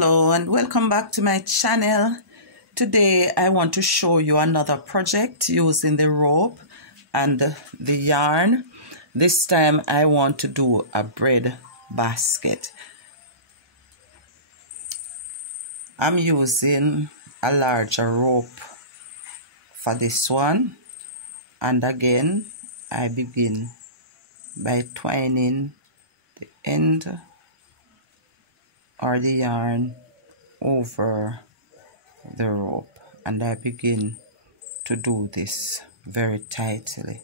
Hello and welcome back to my channel. Today I want to show you another project using the rope and the yarn. This time I want to do a bread basket. I'm using a larger rope for this one, and again I begin by twining the end or the yarn over the rope, and I begin to do this very tightly.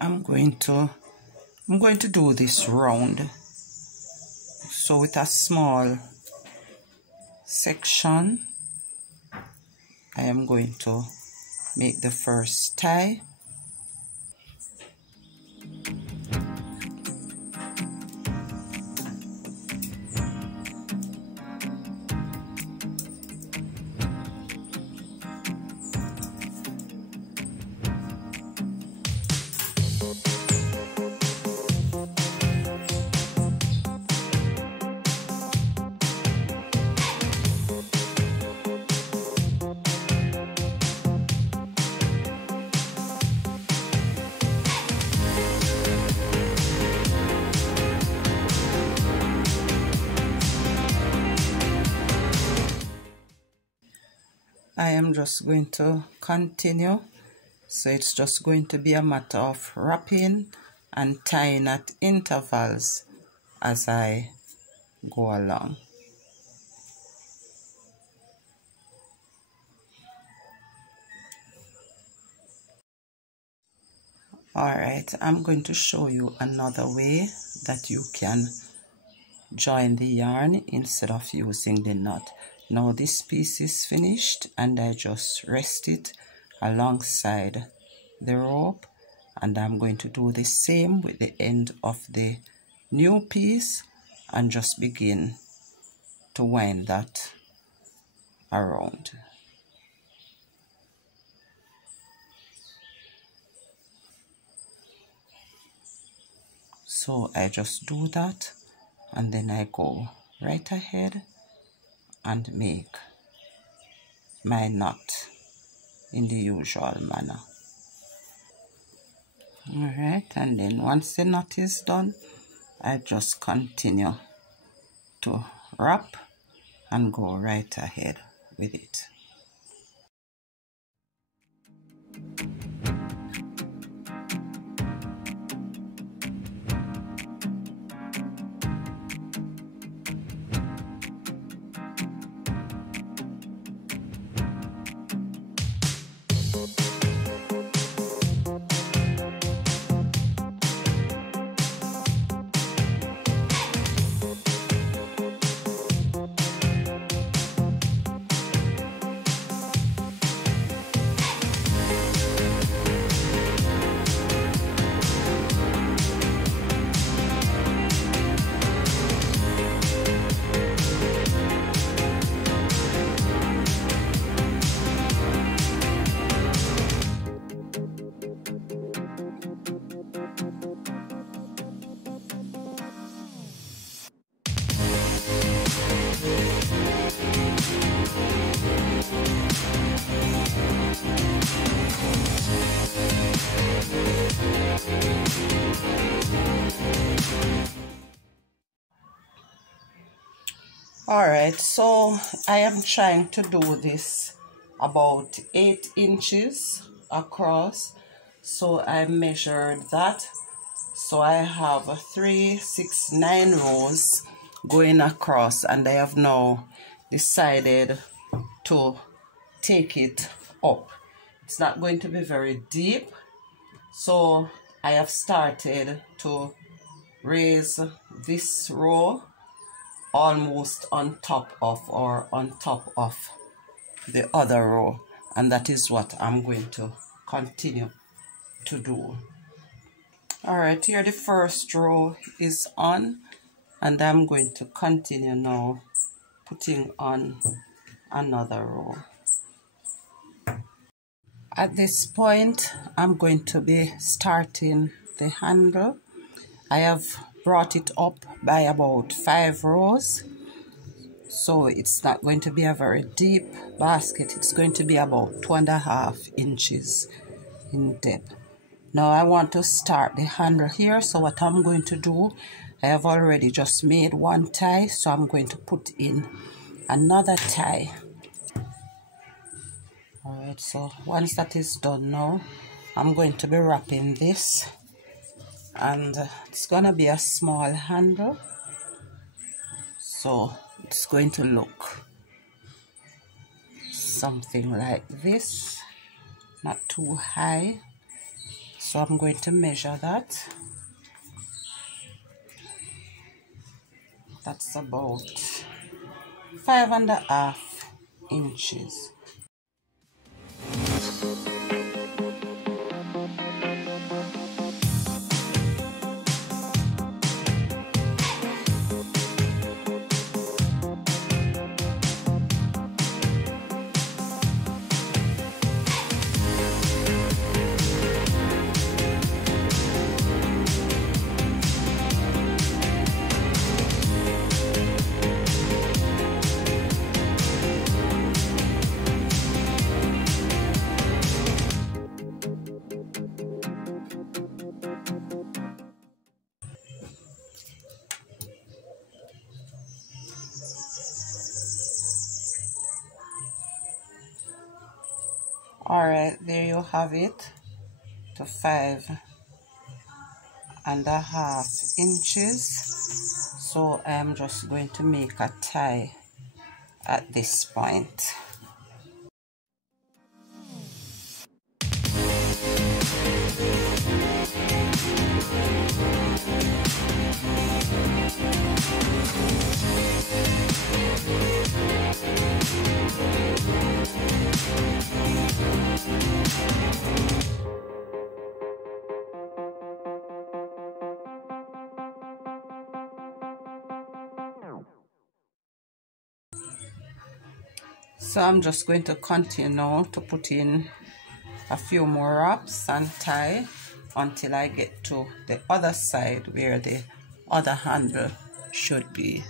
I'm going to do this round, so with a small section I am going to make the first tie. I am just going to continue, so it's just going to be a matter of wrapping and tying at intervals as I go along. Alright, I'm going to show you another way that you can join the yarn instead of using the knot. Now this piece is finished and I just rest it alongside the rope, and I'm going to do the same with the end of the new piece and just begin to wind that around. So I just do that, and then I go right ahead and make my knot in the usual manner. Alright, and then once the knot is done, I just continue to wrap and go right ahead with it. Alright, so I am trying to do this about 8 inches across. So I measured that. So I have 3, 6, 9 rows going across, and I have now decided to take it up. It's not going to be very deep, so I have started to raise this row almost on top of the other row, and that is what I'm going to continue to do. Alright, here the first row is on, and I'm going to continue now putting on another row. At this point, I'm going to be starting the handle. I have brought it up by about 5 rows. So it's not going to be a very deep basket. It's going to be about 2.5 inches in depth. Now I want to start the handle here. So what I'm going to do, I have already just made one tie. So I'm going to put in another tie. Alright, so once that is done now, I'm going to be wrapping this. And it's going to be a small handle. So it's going to look something like this, not too high. So I'm going to measure that. That's about 5.5 inches. Alright, there you have it, to 5.5 inches. So I'm just going to make a tie at this point. So I'm just going to continue now to put in a few more wraps and tie until I get to the other side where the other handle should be.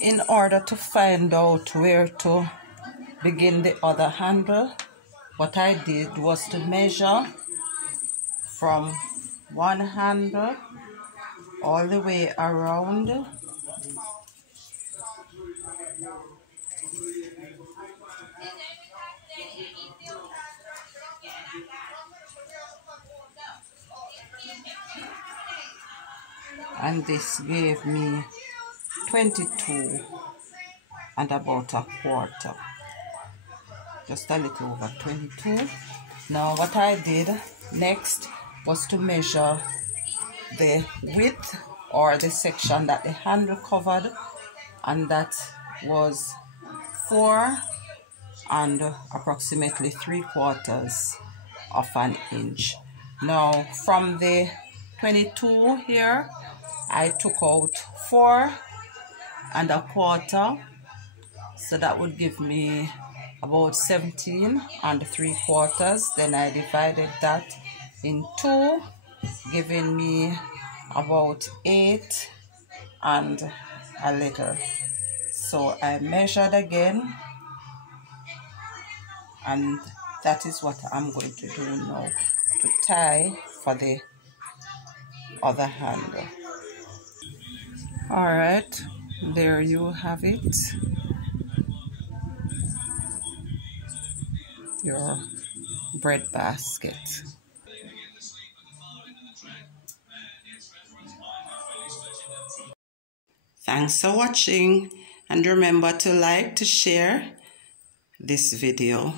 In order to find out where to begin the other handle, what I did was to measure from one handle all the way around. And this gave me 22 and about a quarter. Just a little over 22. Now what I did next was to measure the width or the section that the handle covered, and that was 4 and approximately 3/4 of an inch. Now from the 22 here, I took out 4.25, so that would give me about 17 3/4. Then I divided that in 2, giving me about 8 and a little. So I measured again, and that is what I'm going to do now to tie for the other handle. Alright, there you have it, your bread basket. Thanks for watching, and remember to like, to share this video.